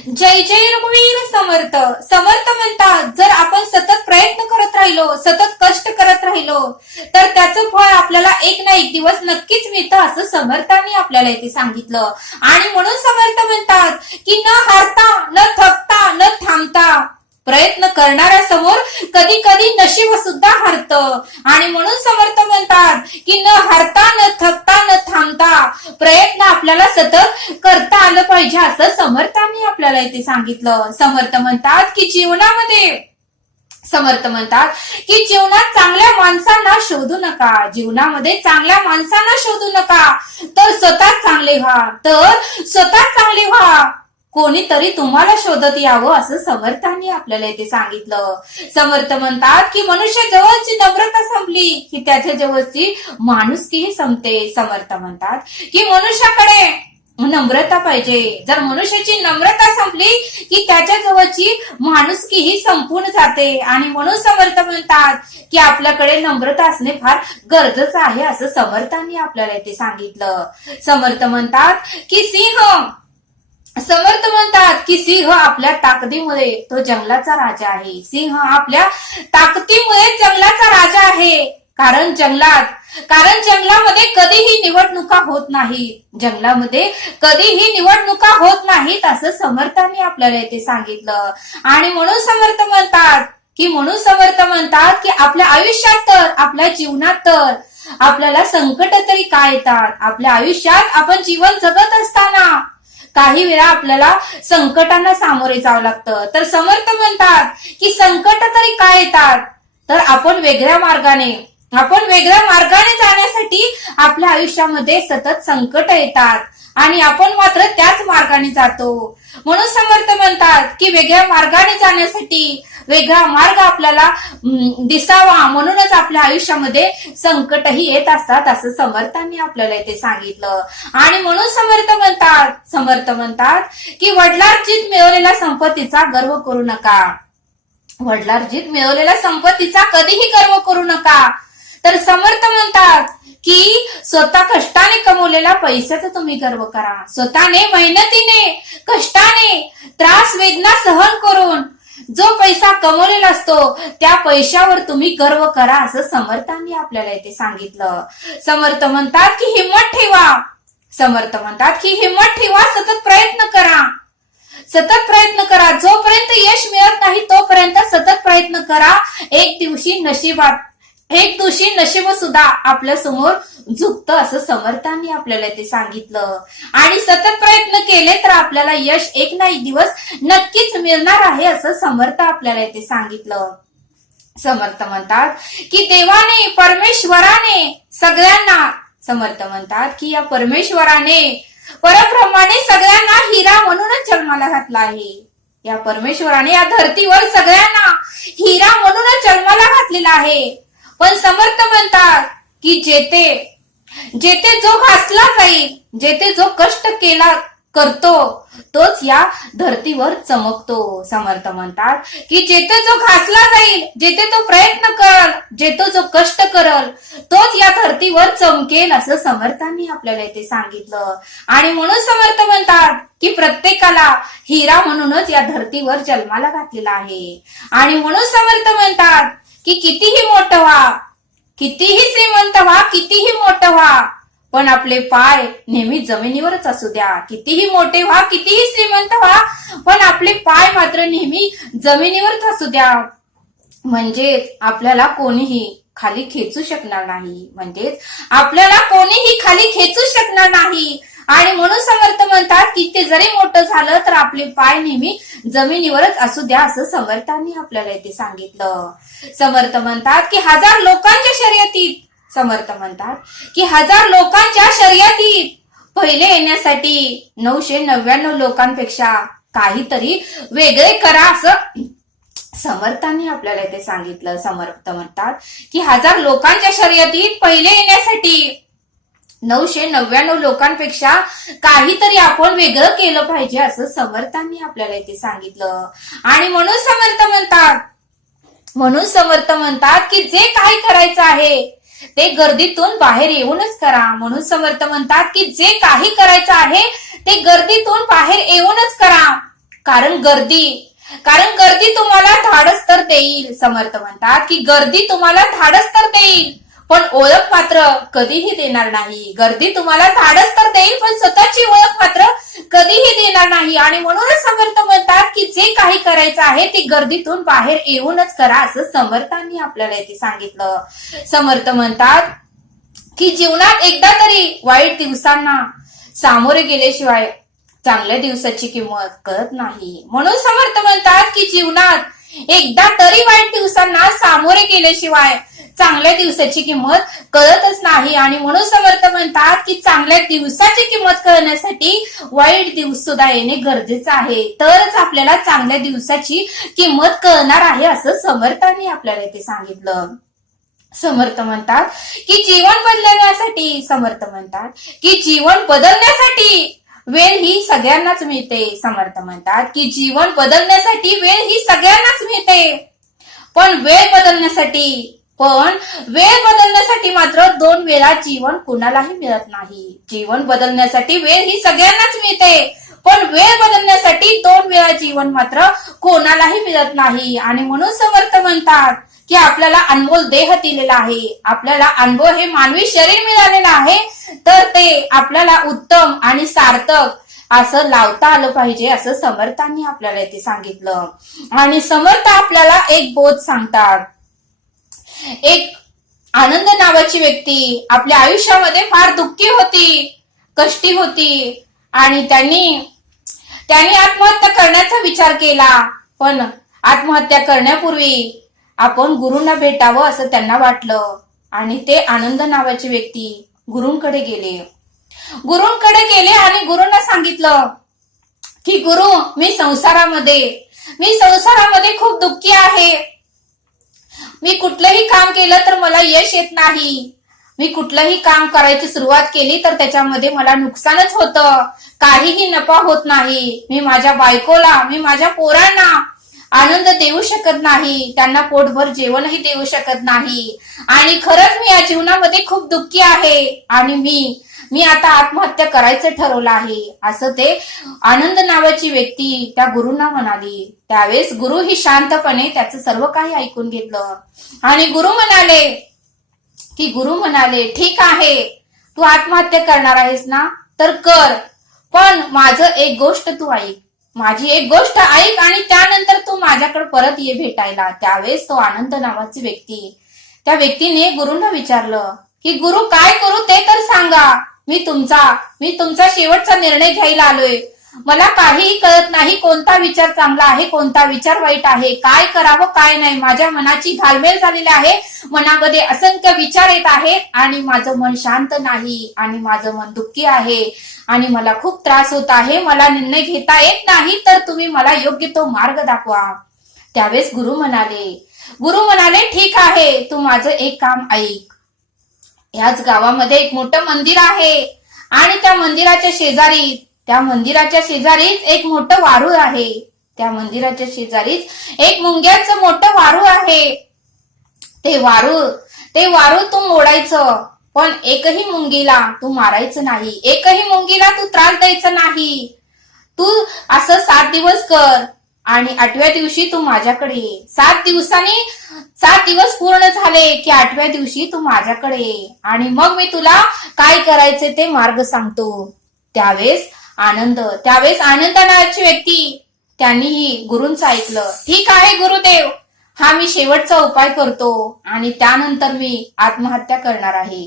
जय जय रघुवीर समर्थ. समर्थ म्हणतात, जर आपण सतत प्रयत्न करत राहिलो, सतत कष्ट करत राहिलो, तर त्याचं फळ आपल्याला एक ना एक दिवस नक्कीच मिळतं, असं समर्थांनी आपल्याला इथे सांगितलं. आणि म्हणून समर्थ म्हणतात की न हारता, न थकता, न थांबता प्रयत्न करणाऱ्या समोर कधी कधी नशीब सुद्धा हरतं. आणि म्हणून समर्थ म्हणतात की न हारता, न थकता, न थांबता प्रयत्न आपल्याला सतत करता आलं पाहिजे, असं समर्थांनी आपल्याला इथे सांगितलं. समर्थ म्हणतात की जीवनात चांगल्या माणसांना शोधू नका, जीवनामध्ये चांगल्या माणसांना शोधू नका, तर स्वतः चांगले व्हा, कोणीतरी तुम्हाला शोधत यावं, असं समर्थांनी आपल्याला इथे सांगितलं. समर्थ म्हणतात की मनुष्य जवळची नम्रता संपली की त्याच्या जवळची माणुसकीही संपते. समर्थ म्हणतात की मनुष्याकडे नम्रता पाहिजे, जर मनुष्याची नम्रता संपली की त्याच्या जवळची माणुसकीही संपून जाते. आणि म्हणून समर्थ म्हणतात की आपल्याकडे नम्रता असणे फार गरजेचं आहे, असं समर्थांनी आपल्याला इथे सांगितलं. समर्थ म्हणतात की सिंह आपल्या ताकदीमुळे तो जंगलाचा राजा आहे. सिंह आपल्या ताकदीमुळे जंगलाचा राजा आहे. कारण जंगलामध्ये कधीही निवडणुका होत नाहीत, असं समर्थांनी आपल्याला इथे सांगितलं. आणि म्हणून समर्थ म्हणतात की आपल्या आयुष्यात तर, आपल्या जीवनात तर आपल्याला संकट तरी काय येतात. आपल्या आयुष्यात आपण जीवन जगत असताना काही वेळा आपल्याला संकटांना सामोरे जावं लागतं. तर समर्थ म्हणतात की संकट तरी काय येतात, तर आपण वेगळ्या मार्गाने जाण्यासाठी आपल्या आयुष्यामध्ये सतत संकट येतात आणि आपण मात्र त्याच मार्गाने जातो. म्हणून समर्थ म्हणतात की वेगळ्या मार्गाने जाण्यासाठी वेगळा मार्ग आपल्याला दिसावा, म्हणूनच आपल्या आयुष्यामध्ये संकटही येत असतात, असं समर्थांनी आपल्याला इथे सांगितलं. आणि म्हणून समर्थ म्हणतात की वडिलार्जित मिळवलेल्या संपत्तीचा गर्व करू नका. वडिलार्जित मिळवलेल्या संपत्तीचा कधीही गर्व करू नका. तर समर्थ म्हणतात की स्वतः कष्टाने कमवलेल्या पैशाचा तुम्ही गर्व करा. स्वतःने, मेहनतीने, कष्टाने, त्रास वेदना सहन करून जो पैसा कमवलेला असतो त्या पैशावर तुम्ही गर्व करा, असं समर्थांनी आपल्याला इथे सांगितलं. समर्थ म्हणतात की हिम्मत ठेवा, सतत प्रयत्न करा. जोपर्यंत यश मिळत नाही तोपर्यंत सतत प्रयत्न करा. एक दिवशी नशीब सुद्धा आपल्या समोर झुकतं, असं समर्थांनी आपल्याला ते सांगितलं. आणि सतत प्रयत्न केले तर आपल्याला यश एक ना एक दिवस नक्कीच मिळणार आहे, असं समर्थ आपल्याला ते सांगितलं. समर्थ म्हणतात की परमेश्वराने सगळ्यांना, समर्थ म्हणतात की या परब्रह्माने सगळ्यांना हिरा म्हणूनच जन्माला घातला आहे. या परमेश्वराने या धरतीवर सगळ्यांना हिरा म्हणूनच जन्माला घातलेला आहे. पण समर्थ म्हणतात की जेथे जो घासला जाईल, जेथे जो कष्ट करतो तोच या धरतीवर चमकतो. समर्थ म्हणतात की जेथे जो घासला जाईल, जेथे तो प्रयत्न करल, जेथे जो कष्ट करल तोच या धरतीवर चमकेल, असं समर्थांनी आपल्याला इथे सांगितलं. आणि म्हणून समर्थ म्हणतात की प्रत्येकाला हिरा म्हणूनच या धरतीवर जन्माला घातलेला आहे. आणि म्हणून समर्थ म्हणतात की कितीही मोठं व्हा, कितीही श्रीमंत व्हा, कितीही मोठं व्हा, पण आपले पाय नेहमी जमिनीवरच असू द्या. कितीही मोठे व्हा, कितीही श्रीमंत व्हा, पण आपले पाय मात्र नेहमी जमिनीवरच असू द्या. म्हणजेच आपल्याला कोणीही खाली खेचू शकणार नाही. आणि म्हणून समर्थ म्हणतात की ते जरी मोठं झालं तर आपले पाय नेहमी जमिनीवरच असू द्या, असं समर्थांनी आपल्याला इथे सांगितलं. समर्थ म्हणतात की हजार लोकांच्या शर्यतीत पहिले येण्यासाठी 999 लोकांपेक्षा काहीतरी वेगळे करा, असं समर्थांनी आपल्याला इथे सांगितलं. समर्थ म्हणतात की हजार लोकांच्या शर्यतीत पहिले येण्यासाठी 999 लोकांपेक्षा काहीतरी आपण वेगळं केलं पाहिजे, असं समर्थांनी आपल्याला इथे सांगितलं. आणि म्हणून समर्थ म्हणतात की जे काही करायचं आहे ते गर्दीतून बाहेर येऊनच करा. म्हणून समर्थ म्हणतात की जे काही करायचं आहे ते गर्दीतून बाहेर येऊनच करा. कारण गर्दी तुम्हाला धाडस तर देईल. समर्थ म्हणतात की गर्दी तुम्हाला धाडस तर देईल, पण ओळख मात्र कधीही देणार नाही. गर्दी तुम्हाला धाडस तर देईल, पण स्वतःची ओळख मात्र कधीही देणार नाही. आणि म्हणूनच समर्थ म्हणतात की जे काही करायचं आहे ते गर्दीतून बाहेर येऊनच करा, असं समर्थांनी आपल्याला इथे सांगितलं. समर्थ म्हणतात की जीवनात एकदा तरी वाईट दिवसांना सामोरे गेल्याशिवाय चांगल्या दिवसाची किंमत कळत नाही. म्हणून समर्थ म्हणतात की जीवनात एकदा तरी वाईट दिवसांना सामोरे गेल्याशिवाय चांगल्या दिवसाची किंमत कळतच नाही. आणि म्हणून समर्थ म्हणतात की चांगल्या दिवसाची किंमत कळण्यासाठी वाईट दिवस सुद्धा येणे गरजेचं आहे, तरच आपल्याला चांगल्या दिवसाची किंमत कळणार आहे, असं समर्थांनी आपल्याला इथे सांगितलं. समर्थ म्हणतात की जीवन बदलण्यासाठी जीवन बदलण्यासाठी वेळ ही सगळ्यांनाच मिळते. समर्थ म्हणतात की जीवन बदलण्यासाठी वेळ ही सगळ्यांनाच मिळते, पण वेळ बदलण्यासाठी मात्र 2 वेळा जीवन कुणालाही मिळत नाही. जीवन बदलण्यासाठी वेळ ही सगळ्यांनाच मिळते, पण वेळ बदलण्यासाठी 2 वेळा जीवन मात्र कोणालाही मिळत नाही. आणि म्हणून समर्थ म्हणतात की आपल्याला अनमोल देह दिलेला आहे, आपल्याला अनुभव हे मानवी शरीर मिळालेलं आहे, तर ते आपल्याला उत्तम आणि सार्थक असं लावता आलं पाहिजे, असं समर्थांनी आपल्याला इथे सांगितलं. आणि समर्थ आपल्याला एक बोध सांगतात. एक आनंद नावाची व्यक्ती आपल्या आयुष्यामध्ये फार दुःखी होती, कष्टी होती, आणि त्यांनी आत्महत्या करण्याचा विचार केला. पण आत्महत्या करण्यापूर्वी आपण गुरूंना भेटावं असं त्यांना वाटलं. आणि ते आनंद नावाची व्यक्ती गुरूंकडे गेले आणि गुरूंना सांगितलं की गुरु, मी संसारामध्ये खूप दुःखी आहे. मी कुठलंही काम केलं तर मला यश येत नाही. मी कुठलंही काम करायची सुरुवात केली तर त्याच्यामध्ये मला नुकसानच होतं, काहीही नफा होत नाही. मी माझ्या बायकोला, मी माझ्या पोरांना आनंद देऊ शकत नाही, त्यांना पोटभर जेवणही देऊ शकत नाही. आणि खरंच मी या जीवनामध्ये खूप दुःखी आहे, आणि मी आता आत्महत्या करायचं ठरवलं आहे, असं ते आनंद नावाची व्यक्ती त्या गुरूंना म्हणाली. त्यावेळेस गुरु ही शांतपणे त्याचं सर्व काही ऐकून घेतलं. आणि गुरु म्हणाले ठीक आहे, तू आत्महत्या करणार आहेस ना, तर कर, पण माझी एक गोष्ट ऐक आणि त्यानंतर तू माझ्याकडे परत ये भेटायला. त्यावेळेस तो आनंद नावाची व्यक्ती, त्या व्यक्तीने गुरूंना विचारलं की गुरु, काय करू ते तर सांगा. मी तुमचा शेवटचा निर्णय घ्यायला आलोय. मला काहीही कळत नाही, कोणता विचार चांगला आहे, कोणता विचार वाईट आहे, काय करावं काय नाही. माझ्या मनाची घालमेल झालेली आहे, मनामध्ये असंख्य विचार येत आहेत, आणि माझं मन शांत नाही, आणि माझं मन दुःखी आहे, आणि मला खूप त्रास होत आहे. मला निर्णय घेता येत नाही, तर तुम्ही मला योग्य तो मार्ग दाखवा. त्यावेळेस गुरु म्हणाले ठीक आहे, तू माझं एक काम ऐक. याच गावामध्ये एक मोठं मंदिर आहे, आणि त्या मंदिराच्या शेजारीच एक मोठं वारूळ आहे. त्या मंदिराच्या शेजारीच एक मुंग्याचं मोठं वारूळ आहे. ते वारूळ तू मोडायचं, पण एकही मुंगीला तू मारायचं नाही, एकही मुंगीला तू त्रास द्यायचा नाही. तू असं 7 दिवस कर, आणि 8व्या दिवशी तू माझ्याकडे ये. 7 दिवस पूर्ण झाले की 8व्या दिवशी तू माझ्याकडे ये, आणि मग मी तुला काय करायचे ते मार्ग सांगतो. त्यावेळेस आनंद नावाची व्यक्ती, त्यांनीही गुरूंचं ऐकलं. ठीक आहे गुरुदेव, हा मी शेवटचा उपाय करतो, आणि त्यानंतर मी आत्महत्या करणार आहे.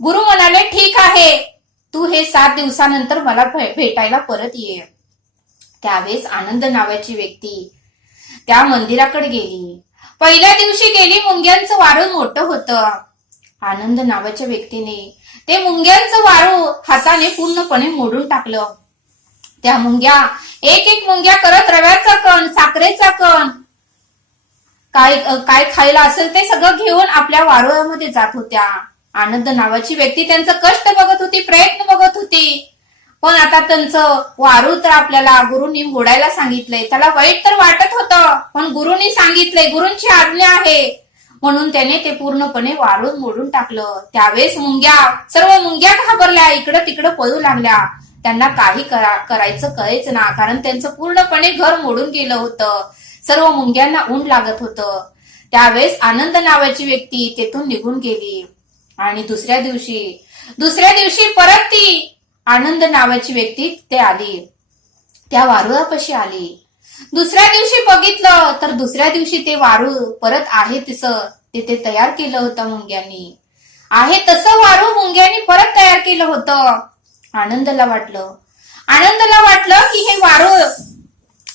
गुरु म्हणाले ठीक आहे, तू हे 7 दिवसानंतर मला भेटायला परत ये. त्यावेळेस आनंद नावाची व्यक्ती त्या मंदिराकडे गेली. पहिल्या दिवशी गेली, मुंग्यांचं वारूळ मोठं होतं. आनंद नावाच्या व्यक्तीने ते मुंग्यांचं वारूळ हाताने पूर्णपणे मोडून टाकलं. त्या मुंग्या एक मुंग्या करत रव्याचा कण, साखरेचा कण, काय खायला असेल ते सगळं घेऊन आपल्या वारुळामध्ये जात होत्या. आनंद नावाची व्यक्ती त्यांचं कष्ट बघत होती, प्रयत्न बघत होती, पण आता त्यांचं वारूळ तर आपल्याला गुरुंनी मोडायला सांगितलंय. त्याला वाईट तर वाटत होतं, पण गुरुंनी सांगितलंय, गुरुंची आज्ञा आहे, म्हणून त्याने ते पूर्णपणे वारूळ मोडून टाकलं. त्यावेळेस सर्व मुंग्या घाबरल्या, इकडं तिकडं पळू लागल्या. त्यांना काही करायचं कळेच ना, कारण त्यांचं पूर्णपणे घर मोडून गेलं होतं. सर्व मुंग्यांना ऊन लागत होतं. त्यावेळेस आनंद नावाची व्यक्ती तेथून निघून गेली. आणि दुसऱ्या दिवशी परत ती आनंद नावाची व्यक्ती ते आली, त्या वारुळापाशी आली. दुसऱ्या दिवशी बघितलं तर दुसऱ्या दिवशी ते वारूळ परत आहे तसं ते तयार केलं होतं मुंग्यांनी. आहे तसं वारूळ मुंग्यांनी परत तयार केलं होतं. आनंदला वाटलं की हे वारूळ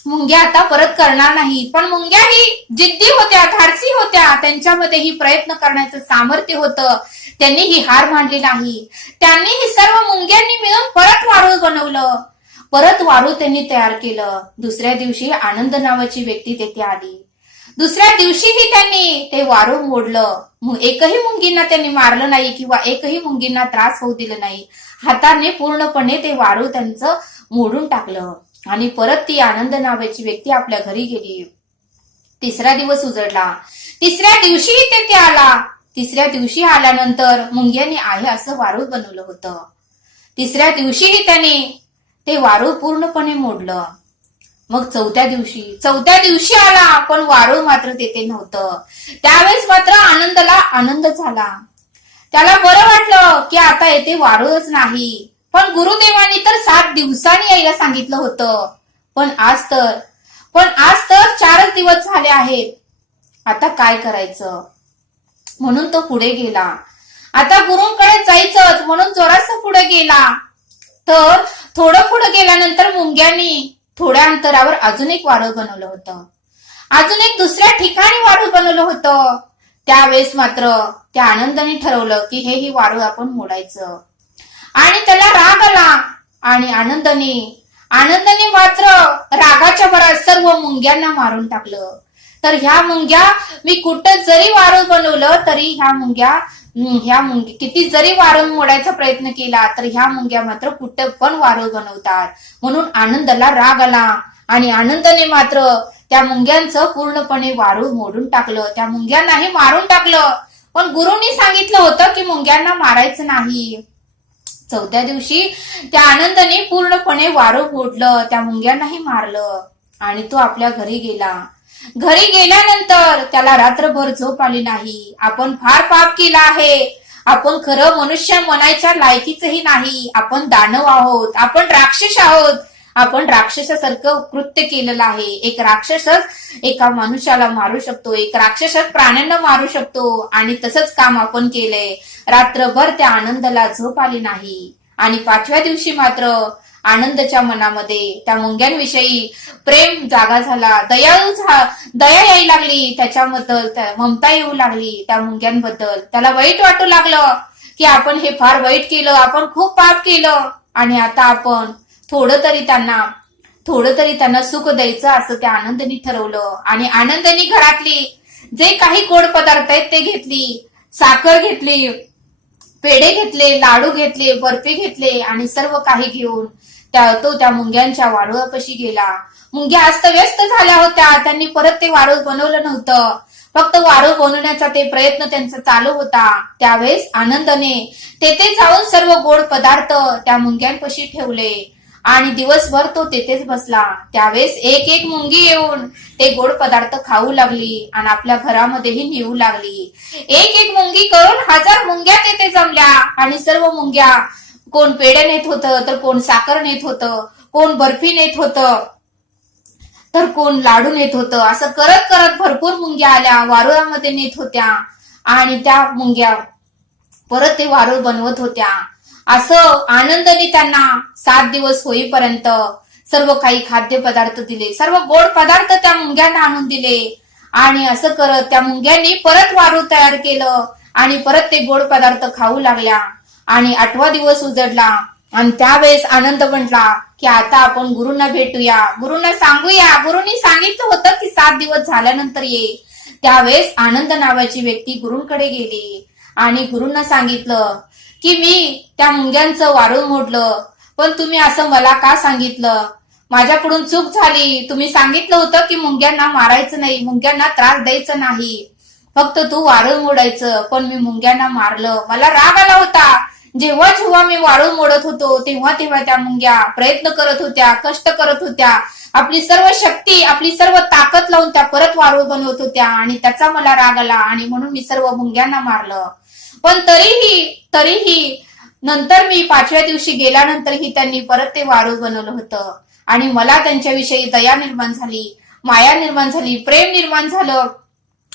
मुंग्या आता परत करणार नाही. पण मुंग्या ही जिद्दी होत्या, धाडसी होत्या. त्यांच्यामध्ये ही प्रयत्न करण्याचं सामर्थ्य होतं. त्यांनी ही हार मानली नाही. त्यांनी ही सर्व मुंग्यांनी मिळून परत वारूळ बनवलं. परत वारूळ त्यांनी तयार केलं. दुसऱ्या दिवशी आनंद नावाची व्यक्ती तेथे आली. दुसऱ्या दिवशीही त्यांनी ते वारूळ मोडलं. एकही मुंगींना त्यांनी मारलं नाही किंवा एकही मुंगींना त्रास होऊ दिलं नाही. हाताने पूर्णपणे ते वारूळ त्यांचं मोडून टाकलं. आणि परत ती आनंद नावाची व्यक्ती आपल्या घरी गेली. तिसरा दिवस उजडला. तिसऱ्या दिवशीही तेथे आला. तिसऱ्या दिवशी आल्यानंतर मुंग्यांनी आहे असं वारूळ बनवलं होतं. तिसऱ्या दिवशीही त्याने ते वारूळ पूर्णपणे मोडलं. मग चौथ्या दिवशी आला, पण वारूळ मात्र तेथे नव्हतं. त्यावेळेस मात्र आनंदला आनंद झाला. त्याला बरं वाटलं की आता येथे वारूळच नाही. पण गुरुदेवांनी तर 7 दिवसांनी यायला सांगितलं होतं. पण आज तर 4 दिवस झाले आहेत. आता काय करायचं म्हणून तो पुढे गेला. आता गुरूंकडे जायचंच म्हणून जोरासं पुढे गेला. तर थोडं पुढे गेल्यानंतर मुंग्यांनी थोड्या अंतरावर अजून एक वारूळ बनवलं होतं. अजून एक दुसऱ्या ठिकाणी वारूळ बनवलं होतं. त्यावेळेस मात्र त्या आनंदाने ठरवलं की हे वारूळ आपण मोडायचं. आणि त्याला राग आला आणि आनंदाने मात्र रागाच्या भरात सर्व मुंग्यांना मारून टाकलं. तर ह्या मुंग्या मी कुठं जरी वारूळ बनवलं तरी ह्या मुंग्या किती जरी वारूळ मोडायचा प्रयत्न केला तर ह्या मुंग्या मात्र कुठं पण वारूळ बनवतात. म्हणून आनंदाला राग आला आणि आनंदाने मात्र त्या मुंग्यांचं पूर्णपणे वारूळ मोडून टाकलं. त्या मुंग्यांनाही मारून टाकलं. पण गुरुंनी सांगितलं होतं की मुंग्यांना मारायचं नाही. चौथ्या दिवशी त्या आनंदाने पूर्णपणे वारूळ मोडलं, त्या मुंग्यांनाही मारलं आणि तो आपल्या घरी गेला. घरी गेल्यानंतर त्याला रात्रभर झोप आली नाही. आपण फार पाप केला आहे. आपण खरं मनुष्य म्हणायच्या लायकीचंही नाही. आपण दानव आहोत, आपण राक्षस आहोत. आपण राक्षसासारखं कृत्य केलेलं आहे. एक राक्षसच एका मनुष्याला मारू शकतो, एक राक्षसच प्राण्यांना मारू शकतो. आणि तसंच काम आपण केलंय. रात्रभर त्या आनंदाला झोप आली नाही. आणि 5व्या दिवशी मात्र आनंदाच्या मनामध्ये त्या मुंग्यांविषयी प्रेम जागा झाला. दया यायला लागली त्याच्याबद्दल, ममता येऊ लागली त्या मुंग्यांबद्दल. त्याला वाईट वाटू लागलं की आपण हे फार वाईट केलं, आपण खूप पाप केलं आणि आता आपण थोडं तरी त्यांना सुख द्यायचं असं त्या आनंदाने ठरवलं. आणि आनंदाने घरातली जे काही गोड पदार्थ आहेत ते घेतली. साखर घेतली, पेढे घेतले, लाडू घेतले, बर्फी घेतले आणि सर्व काही घेऊन तो त्या मुंग्यांच्या वारूळापाशी गेला. मुंग्या अस्तव्यस्त झाल्या होत्या. त्यांनी परत ते वारूळ बनवलं नव्हतं. फक्त वारूळ बनवण्याचा ते प्रयत्न त्यांचा चालू होता. त्यावेळेस आनंदाने तेथे जाऊन सर्व गोड पदार्थ त्या मुंग्यांपाशी ठेवले आणि दिवसभर तो तेथेच बसला. त्यावेळेस एक मुंगी येऊन ते गोड पदार्थ खाऊ लागली आणि आपल्या घरामध्येही नेऊ लागली. एक मुंगी करून 1000 मुंग्या तेथे जमल्या आणि सर्व मुंग्या कोण पेढे नेत होतं, तर कोण साखर नेत होतं, कोण बर्फी नेत होतं, तर कोण लाडू नेत होतं. असं करत करत भरपूर मुंग्या आल्या, वारुळामध्ये नेत होत्या आणि त्या मुंग्या परत ते वारूळ बनवत होत्या. असं आनंदाने त्यांना 7 दिवस होईपर्यंत सर्व काही खाद्यपदार्थ दिले, सर्व गोड पदार्थ त्या मुंग्यांना आणून दिले. आणि असं करत त्या मुंग्यांनी परत वारूळ तयार केलं आणि परत ते गोड पदार्थ खाऊ लागल्या. आणि 8वा दिवस उजडला आणि त्यावेळेस आनंद म्हटला की आता आपण गुरुंना भेटूया, गुरुंना सांगूया. गुरुंनी सांगितलं होतं की 7 दिवस झाल्यानंतर ये. त्यावेळेस आनंद नावाची व्यक्ती गुरुंकडे गेली आणि गुरुंना सांगितलं की मी त्या मुंग्यांचं वारूळ मोडलं, पण तुम्ही असं मला का सांगितलं? माझ्याकडून चूक झाली. तुम्ही सांगितलं होतं की मुंग्यांना मारायचं नाही, मुंग्यांना त्रास द्यायचं नाही, फक्त तू वारूळ मोडायचं. पण मी मुंग्यांना मारलं. मला राग आला होता. जेव्हा जेव्हा मी वाळू मोडत होतो तेव्हा तेव्हा त्या मुंग्या प्रयत्न करत होत्या, कष्ट करत होत्या, आपली सर्व शक्ती, आपली सर्व ताकद लावून त्या परत वाळू बनवत होत्या आणि त्याचा मला राग आला आणि म्हणून मी सर्व मुंग्यांना मारलं. पण तरीही नंतर मी 5व्या दिवशी गेल्यानंतरही त्यांनी परत ते वाळू बनवलं होतं आणि मला त्यांच्याविषयी दया निर्माण झाली, माया निर्माण झाली, प्रेम निर्माण झालं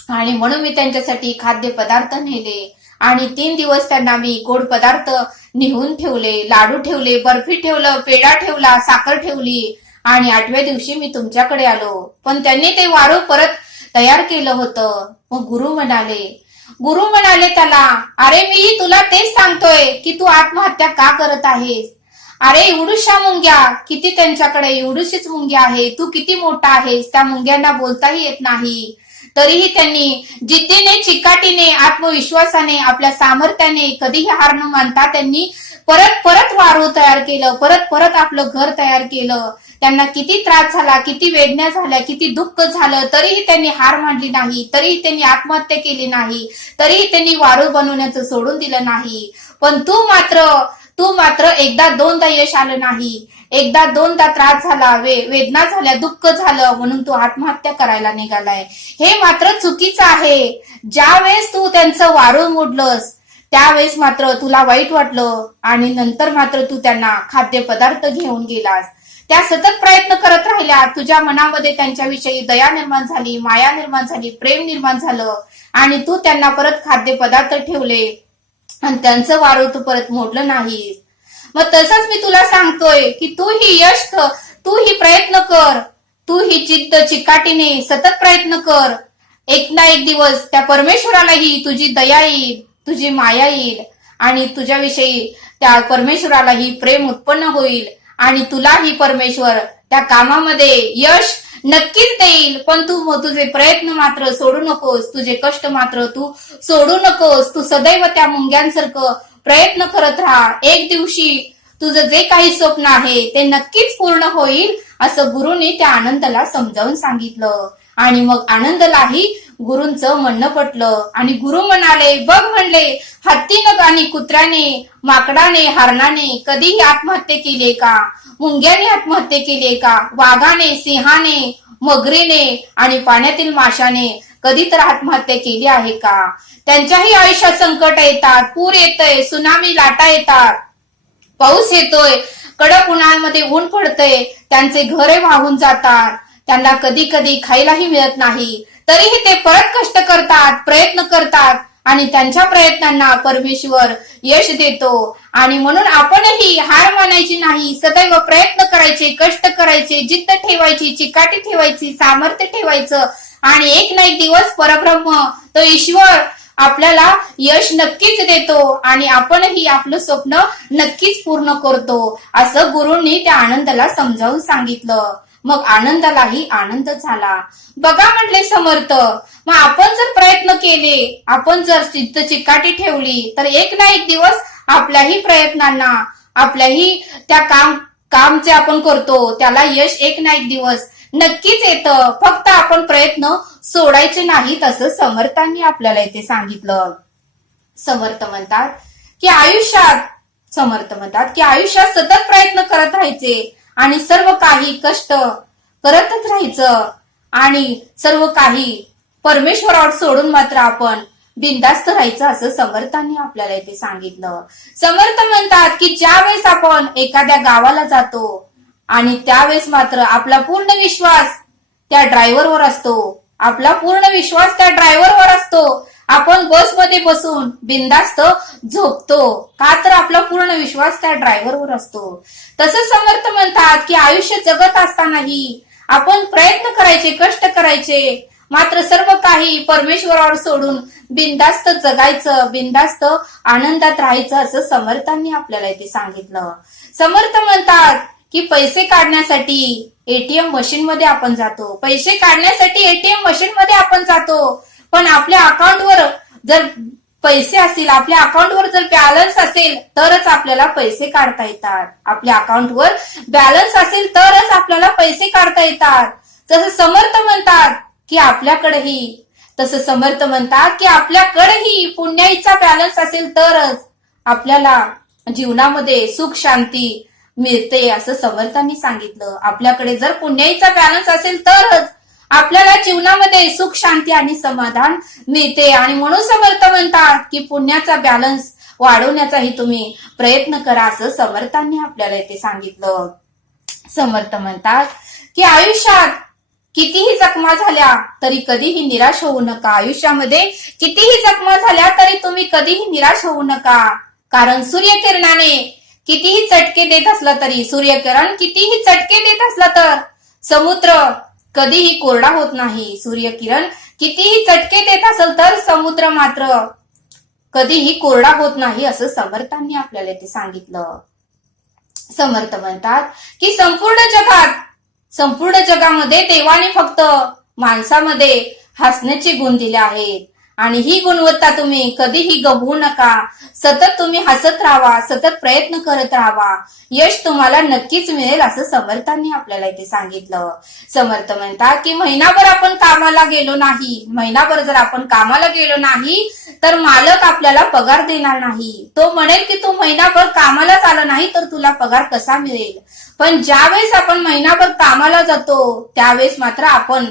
आणि म्हणून मी त्यांच्यासाठी खाद्य पदार्थ नेले आणि 3 दिवस त्यांना मी गोड पदार्थ नेऊन ठेवले, लाडू ठेवले, बर्फी ठेवलं, पेढा ठेवला, साखर ठेवली आणि 8व्या दिवशी मी तुमच्याकडे आलो. पण त्यांनी ते वारू परत तयार केलं होतं. मग गुरु म्हणाले त्याला, अरे मी तुला तेच सांगतोय की तू आत्महत्या का करत आहेस? अरे एवढूशा मुंग्या, किती त्यांच्याकडे एवढीशीच मुंग्या आहे, तू किती मोठा आहेस, त्या मुंग्यांना बोलताही येत नाही. तरीही त्यांनी जिद्दीने, चिकाटीने, आत्मविश्वासाने, आपल्या सामर्थ्याने, कधीही हार न मानता त्यांनी परत वारू तयार केलं, परत आपलं घर तयार केलं. त्यांना किती त्रास झाला, किती वेदना झाल्या, किती दुःख झालं, तरीही त्यांनी हार मानली नाही, तरीही त्यांनी आत्महत्या केली नाही, तरीही त्यांनी वारू बनवण्याचं सोडून दिलं नाही. पण तू मात्र एकदा दोनदा यश आलं नाही, एकदा दोनदा त्रास झाला, वेदना झाल्या, दुःख झालं म्हणून तू आत्महत्या करायला निघालाय. हे मात्र चुकीचं आहे. ज्या वेळेस तू त्यांचं वारू मोडलंस त्यावेळेस मात्र तुला वाईट वाटलं आणि नंतर मात्र तू त्यांना खाद्यपदार्थ घेऊन गेलास. त्या सतत प्रयत्न करत राहिल्या, तुझ्या मनामध्ये त्यांच्याविषयी दया निर्माण झाली, माया निर्माण झाली, प्रेम निर्माण झालं आणि तू त्यांना परत खाद्यपदार्थ ठेवले आणि त्यांचं वारू तू परत मोडलं नाहीस. मग तसंच मी तुला सांगतोय की तू ही प्रयत्न कर, तू ही जिद्द चिकाटीने सतत प्रयत्न कर. एक ना एक दिवस त्या परमेश्वरालाही तुझी दया येईल, तुझी माया येईल आणि तुझ्याविषयी त्या परमेश्वरालाही प्रेम उत्पन्न होईल आणि तुलाही परमेश्वर त्या कामामध्ये यश नक्कीच देईल. पण तू तुझे प्रयत्न मात्र सोडू नकोस, तुझे कष्ट मात्र तू सोडू नकोस. तू सदैव त्या मुंग्यांसारखं प्रयत्न करत राहा. एक दिवशी तुझं जे काही स्वप्न आहे ते नक्कीच पूर्ण होईल असं गुरुनी त्या आनंदाला समजावून सांगितलं. आणि मग आनंदलाही गुरूंचं म्हणणं पटलं आणि गुरु म्हणाले, बघ म्हणले, हत्तीनं आणि कुत्र्याने, माकडाने, हरणाने कधीही आत्महत्या केली का? मुंग्याने आत्महत्या केली का? वाघाने, सिंहाने, मगरीने आणि पाण्यातील माशाने कधी तर आत्महत्या केली आहे का? त्यांच्याही आयुष्यात संकट येतात, पूर येतय, सुनामी लाटा येतात, पाऊस येतोय, कडक उन्हाळ्यामध्ये ऊन पडतंय, त्यांचे घरे वाहून जातात, त्यांना कधी कधी खायलाही मिळत नाही, तरीही ते परत कष्ट करतात, प्रयत्न करतात आणि त्यांच्या प्रयत्नांना परमेश्वर यश देतो. आणि म्हणून आपणही हार मानायची नाही, सदैव प्रयत्न करायचे, कष्ट करायचे, जिद्द ठेवायची, चिकाटी ठेवायची, सामर्थ्य ठेवायचं आणि एक ना एक दिवस परब्रह्म तो ईश्वर आपल्याला यश नक्कीच देतो आणि आपणही आपलं स्वप्न नक्कीच पूर्ण करतो असं गुरूंनी त्या आनंदाला समजावून सांगितलं. मग आनंदालाही आनंद झाला. बघा म्हटले समर्थ, मग आपण जर प्रयत्न केले, आपण जर जिद्द चिकाटी ठेवली तर एक ना एक दिवस आपल्याही प्रयत्नांना, आपल्याही त्या काम जे आपण करतो त्याला यश एक ना एक दिवस नक्कीच येतं. फक्त आपण प्रयत्न सोडायचे नाहीत असं समर्थांनी आपल्याला इथे सांगितलं. समर्थ म्हणतात की आयुष्यात सतत प्रयत्न करत राहायचे आणि सर्व काही कष्ट करतच राहायचं आणि सर्व काही परमेश्वरावर सोडून मात्र आपण बिनधास्त राहायचं असं समर्थांनी आपल्याला इथे सांगितलं. समर्थ म्हणतात की ज्या वेळेस आपण एखाद्या गावाला जातो आणि त्यावेळेस मात्र आपला पूर्ण विश्वास त्या ड्रायव्हरवर असतो, आपला पूर्ण विश्वास त्या ड्रायव्हरवर असतो. आपण बसमध्ये बसून बिनधास्त झोपतो का तर आपला पूर्ण विश्वास त्या ड्रायव्हरवर असतो. तसं समर्थ म्हणतात की आयुष्य जगत असतानाही आपण प्रयत्न करायचे, कष्ट करायचे, मात्र सर्व काही परमेश्वरावर सोडून बिनधास्त जगायचं, बिनधास्त आनंदात राहायचं असं समर्थांनी आपल्याला इथे सांगितलं. समर्थ म्हणतात की पैसे काढण्यासाठी एटीएम मशीन मध्ये आपण जातो, पैसे काढण्यासाठी एटीएम मशीन मध्ये आपण जातो, पण आपल्या अकाउंटवर जर पैसे असतील, आपल्या अकाउंटवर जर बॅलन्स असेल तरच आपल्याला पैसे काढता येतात. आपल्या अकाउंटवर बॅलन्स असेल तरच आपल्याला पैसे काढता येतात. तसं समर्थ म्हणतात की आपल्याकडेही पुण्याईचा बॅलन्स असेल तरच आपल्याला जीवनामध्ये सुख शांती मिळते असं समर्थांनी सांगितलं. आपल्याकडे जर पुण्याईचा बॅलन्स असेल तरच आपल्याला जीवनामध्ये सुख शांती आणि समाधान मिळते. आणि म्हणून समर्थ म्हणतात की पुण्याचा बॅलन्स वाढवण्याचाही तुम्ही प्रयत्न करा असं समर्थांनी आपल्याला इथे सांगितलं. समर्थ म्हणतात की आयुष्यात कितीही जखमा झाल्या तरी कधीही निराश होऊ नका. आयुष्यामध्ये कितीही जखमा झाल्या तरी तुम्ही कधीही निराश होऊ नका. कारण सूर्यकिरणाने कितीही चटके देत असला तरी, सूर्यकिरण कितीही चटके देत असला तर समुद्र कधीही कोरडा होत नाही. सूर्यकिरण कितीही चटके देत असेल तर समुद्र मात्र कधीही कोरडा होत नाही असं समर्थांनी आपल्याला ते सांगितलं. समर्थ म्हणतात की संपूर्ण जगामध्ये देवाने फक्त माणसामध्ये हसण्याचे गुण दिले आहेत आणि ही गुणवत्ता तुम्ही कधीही गमवू नका. सतत तुम्ही हसत राहावा, सतत प्रयत्न करत राहावा, यश तुम्हाला नक्कीच मिळेल असं समर्थांनी आपल्याला इथे सांगितलं. समर्थ म्हणतात की महिनाभर जर आपण कामाला गेलो नाही तर मालक आपल्याला पगार देणार नाही. तो म्हणेल की तू महिनाभर कामालाच आला नाही तर तुला पगार कसा मिळेल. पण ज्यावेळेस आपण महिनाभर कामाला जातो त्यावेळेस मात्र आपण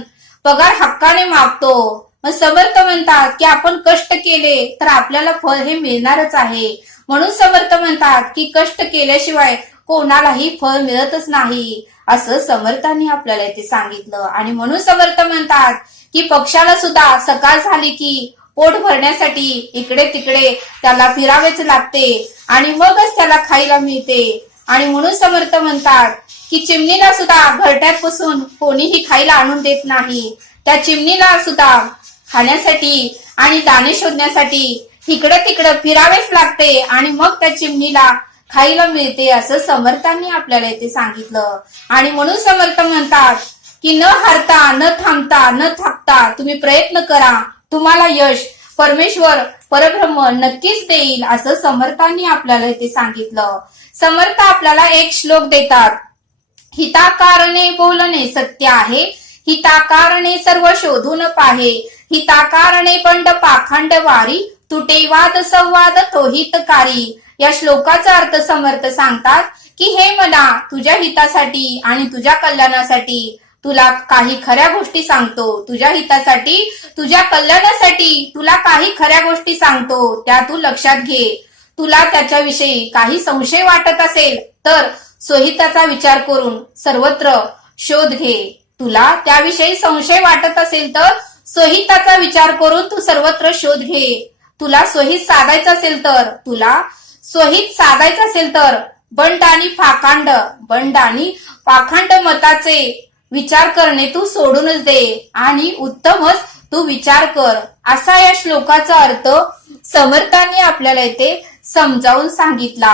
पगार हक्काने मागतो. समर्थ म्हणतात की आपण कष्ट केले तर आपल्याला फळ हे मिळणारच आहे. म्हणून समर्थ म्हणतात की कष्ट केल्याशिवाय कोणालाही फळ मिळतच नाही असं समर्थांनी आपल्याला इथे सांगितलं. आणि म्हणून समर्थ म्हणतात की पक्षाला सुद्धा सकाळ झाली की पोट भरण्यासाठी इकडे तिकडे त्याला फिरावेच लागते आणि मगच त्याला खायला मिळते. आणि म्हणून समर्थ म्हणतात की चिमणीला सुद्धा घरट्यात बसून कोणीही खायला आणून देत नाही. त्या चिमणीला सुद्धा खाण्यासाठी आणि दाणे शोधण्यासाठी इकडे तिकडे फिरावेच लागते आणि मग त्या चिमणीला खायला मिळते असं समर्थांनी आपल्याला इथे सांगितलं. आणि म्हणून समर्थ म्हणतात की न हारता, न थांबता, न थाकता तुम्ही प्रयत्न करा, तुम्हाला यश परमेश्वर परब्रह्म नक्कीच देईल असं समर्थांनी आपल्याला इथे सांगितलं. समर्थ आपल्याला एक श्लोक देतात. हिताकारणे बोलणे सत्य आहे, हिताकारणे सर्व शोधून पाहे, हिताकारणे बंड पाखंड वारी, तुटे वाद संवाद तो हितकारी. या श्लोकाचा अर्थ समर्थ सांगतात की हे मना, तुझ्या हितासाठी आणि तुझ्या कल्याणासाठी तुला काही खऱ्या गोष्टी सांगतो. तुझ्या हितासाठी, तुझ्या कल्याणासाठी तुला काही खऱ्या गोष्टी सांगतो, त्या तू लक्षात घे. तुला त्याच्याविषयी काही संशय वाटत असेल तर स्वहिताचा विचार करून सर्वत्र शोध घे. तुला त्याविषयी संशय वाटत असेल तर स्वहिताचा विचार करून तू सर्वत्र शोध घे. तुला स्वहित साधायचं असेल तर बंड आणि पाखंड मताचे विचार करणे तू सोडूनच दे आणि उत्तमच तू विचार कर. असा या श्लोकाचा अर्थ समर्थांनी आपल्याला इथे समजावून सांगितला.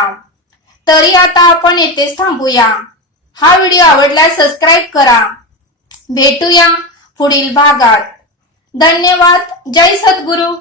तरी आता आपण येथेच थांबूया. हा व्हिडिओ आवडल्यास सबस्क्राईब करा. भेटूया पुढील भागात. धन्यवाद. जय सद्गुरू.